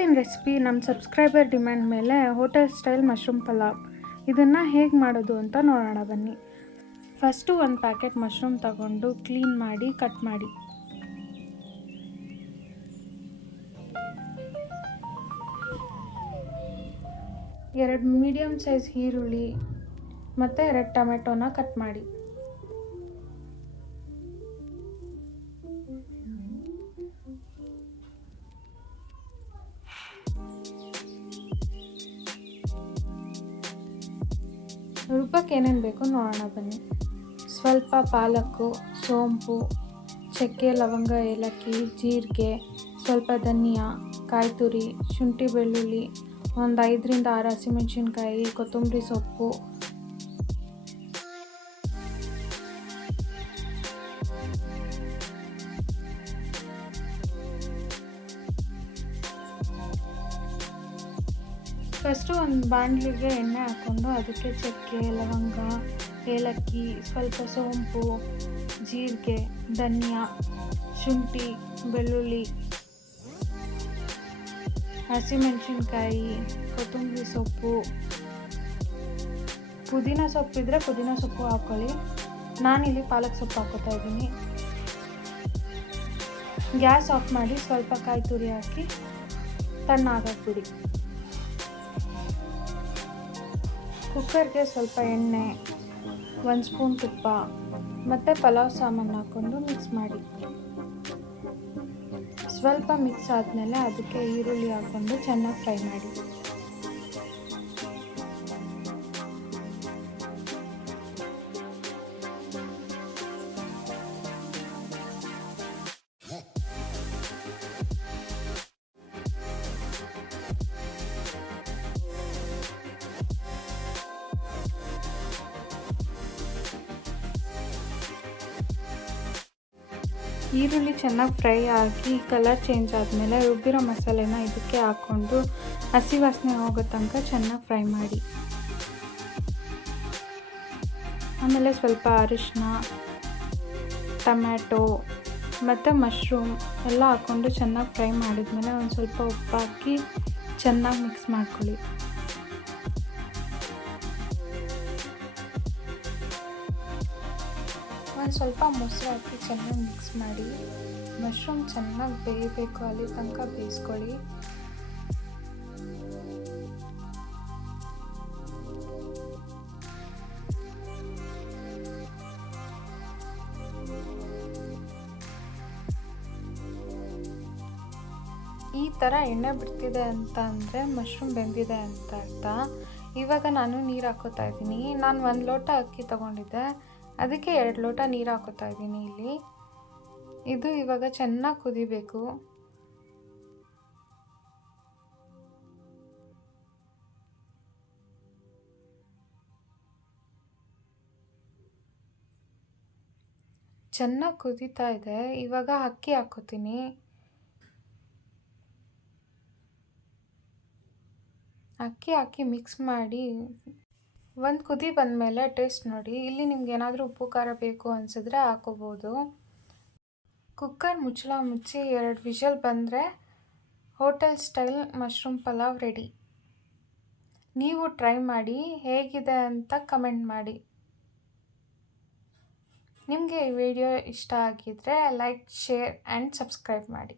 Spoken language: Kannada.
ಇವತ್ತಿನ ರೆಸಿಪಿ ನಮ್ಮ ಸಬ್ಸ್ಕ್ರೈಬರ್ ಡಿಮ್ಯಾಂಡ್ ಮೇಲೆ ಹೋಟೆಲ್ ಸ್ಟೈಲ್ ಮಶ್ರೂಮ್ ಪಲಾವ್. ಇದನ್ನು ಹೇಗೆ ಮಾಡೋದು ಅಂತ ನೋಡೋಣ ಬನ್ನಿ. ಫಸ್ಟು ಒಂದು ಪ್ಯಾಕೆಟ್ ಮಶ್ರೂಮ್ ತಗೊಂಡು ಕ್ಲೀನ್ ಮಾಡಿ ಕಟ್ ಮಾಡಿ. ಎರಡು ಮೀಡಿಯಮ್ ಸೈಜ್ ಈರುಳ್ಳಿ ಮತ್ತು 2 ಟೊಮೆಟೊನ ಕಟ್ ಮಾಡಿ. ರುಬ್ಬಕ್ಕೆ ಏನೇನು ಬೇಕು ನೋಡೋಣ ಬನ್ನಿ. ಸ್ವಲ್ಪ ಪಾಲಕ್ಕು, ಸೋಂಪು, ಚಕ್ಕೆ, ಲವಂಗ, ಏಲಕ್ಕಿ, ಜೀರಿಗೆ, ಸ್ವಲ್ಪ ಧನಿಯಾ, ಕಾಯಿ ತುರಿ, ಶುಂಠಿ ಬೆಳ್ಳುಳ್ಳಿ, ಒಂದು 5ರಿಂದ 6 ಹಸಿಮೆಣಸಿನ್ಕಾಯಿ, ಕೊತ್ತಂಬರಿ ಸೊಪ್ಪು, ಫಸ್ಟು ಒಂದು ಬಾಣಲಿಗೆ ಎಣ್ಣೆ ಹಾಕ್ಕೊಂಡು ಅದಕ್ಕೆ ಚಕ್ಕೆ, ಲವಂಗ, ಏಲಕ್ಕಿ, ಸ್ವಲ್ಪ ಸೋಂಪು, ಜೀರಿಗೆ, ಧನಿಯಾ, ಶುಂಠಿ ಬೆಳ್ಳುಳ್ಳಿ, ಹಸಿಮೆಣಸಿನ್ಕಾಯಿ, ಕೊತ್ತಂಬರಿ ಸೊಪ್ಪು, ಪುದೀನ ಸೊಪ್ಪಿದ್ರೆ ಪುದೀನ ಸೊಪ್ಪು ಹಾಕ್ಕೊಳ್ಳಿ. ನಾನಿಲ್ಲಿ ಪಾಲಕ್ ಸೊಪ್ಪು ಹಾಕೋತಾ ಇದ್ದೀನಿ. ಗ್ಯಾಸ್ ಆಫ್ ಮಾಡಿ ಸ್ವಲ್ಪ ಕಾಯಿ ತುರಿ ಹಾಕಿ ತಣ್ಣಗಾಕ್ಬಿಡಿ. ಕುಕ್ಕರ್ಗೆ ಸ್ವಲ್ಪ ಎಣ್ಣೆ, 1 ಸ್ಪೂನ್ ತುಪ್ಪ ಮತ್ತು ಪಲಾವ್ ಸಾಮಾನು ಹಾಕ್ಕೊಂಡು ಮಿಕ್ಸ್ ಮಾಡಿ. ಸ್ವಲ್ಪ ಮಿಕ್ಸ್ ಆದಮೇಲೆ ಅದಕ್ಕೆ ಈರುಳ್ಳಿ ಹಾಕ್ಕೊಂಡು ಚೆನ್ನಾಗಿ ಫ್ರೈ ಮಾಡಿ. ಈರುಳ್ಳಿ ಚೆನ್ನಾಗಿ ಫ್ರೈ ಆಗಿ ಕಲರ್ ಚೇಂಜ್ ಆದಮೇಲೆ ರುಬ್ಬಿರೋ ಮಸಾಲೆನ ಇದಕ್ಕೆ ಹಾಕ್ಕೊಂಡು ಹಸಿ ವಾಸನೆ ಹೋಗೋ ತನಕ ಚೆನ್ನಾಗಿ ಫ್ರೈ ಮಾಡಿ. ಆಮೇಲೆ ಸ್ವಲ್ಪ ಅರಿಶಿನ, ಟೊಮ್ಯಾಟೊ ಮತ್ತು ಮಶ್ರೂಮ್ ಎಲ್ಲ ಹಾಕ್ಕೊಂಡು ಚೆನ್ನಾಗಿ ಫ್ರೈ ಮಾಡಿದ್ಮೇಲೆ ಒಂದು ಸ್ವಲ್ಪ ಉಪ್ಪು ಹಾಕಿ ಚೆನ್ನಾಗಿ ಮಿಕ್ಸ್ ಮಾಡ್ಕೊಳ್ಳಿ. ಒಂದು ಸ್ವಲ್ಪ ಮೊಸರು ಹಾಕಿ ಚೆನ್ನಾಗಿ ಮಿಕ್ಸ್ ಮಾಡಿ. ಮಶ್ರೂಮ್ ಚೆನ್ನಾಗಿ ಬೇಯಬೇಕು, ಅಲ್ಲಿ ತನಕ ಬೇಯಿಸ್ಕೊಳ್ಳಿ. ಈ ಥರ ಎಣ್ಣೆ ಬಿಡ್ತಿದೆ ಅಂತ ಅಂದರೆ ಮಶ್ರೂಮ್ ಬೆಂದಿದೆ ಅಂತ ಅರ್ಥ. ಇವಾಗ ನಾನು ನೀರು ಹಾಕೋತಾ ಇದ್ದೀನಿ. ನಾನು 1 ಲೋಟ ಅಕ್ಕಿ ತೊಗೊಂಡಿದ್ದೆ, ಅದಕ್ಕೆ 2 ಲೋಟ ನೀರು ಹಾಕೋತಾ ಇದ್ದೀನಿ ಇಲ್ಲಿ. ಇದು ಇವಾಗ ಚೆನ್ನಾಗಿ ಕುದಿಬೇಕು. ಚೆನ್ನಾಗಿ ಕುದೀತಾ ಇದೆ. ಇವಾಗ ಅಕ್ಕಿ ಹಾಕೋತೀನಿ. ಅಕ್ಕಿ ಹಾಕಿ ಮಿಕ್ಸ್ ಮಾಡಿ ಒಂದು ಕುದಿ ಬಂದಮೇಲೆ ಟೇಸ್ಟ್ ನೋಡಿ. ಇಲ್ಲಿ ನಿಮ್ಗೆ ಏನಾದರೂ ಉಪ್ಪು ಖಾರ ಬೇಕು ಅನಿಸಿದ್ರೆ ಹಾಕೋಬೋದು. ಕುಕ್ಕರ್ ಮುಚ್ಚಳ ಮುಚ್ಚಿ 2 ವಿಷಲ್ ಬಂದರೆ hotel style mushroom pulao ready. ನೀವು ಟ್ರೈ ಮಾಡಿ, ಹೇಗಿದೆ ಅಂತ ಕಮೆಂಟ್ ಮಾಡಿ. ನಿಮಗೆ ಈ ವಿಡಿಯೋ ಇಷ್ಟ ಆಗಿದ್ದರೆ ಲೈಕ್, ಶೇರ್ ಆ್ಯಂಡ್ ಸಬ್ಸ್ಕ್ರೈಬ್ ಮಾಡಿ.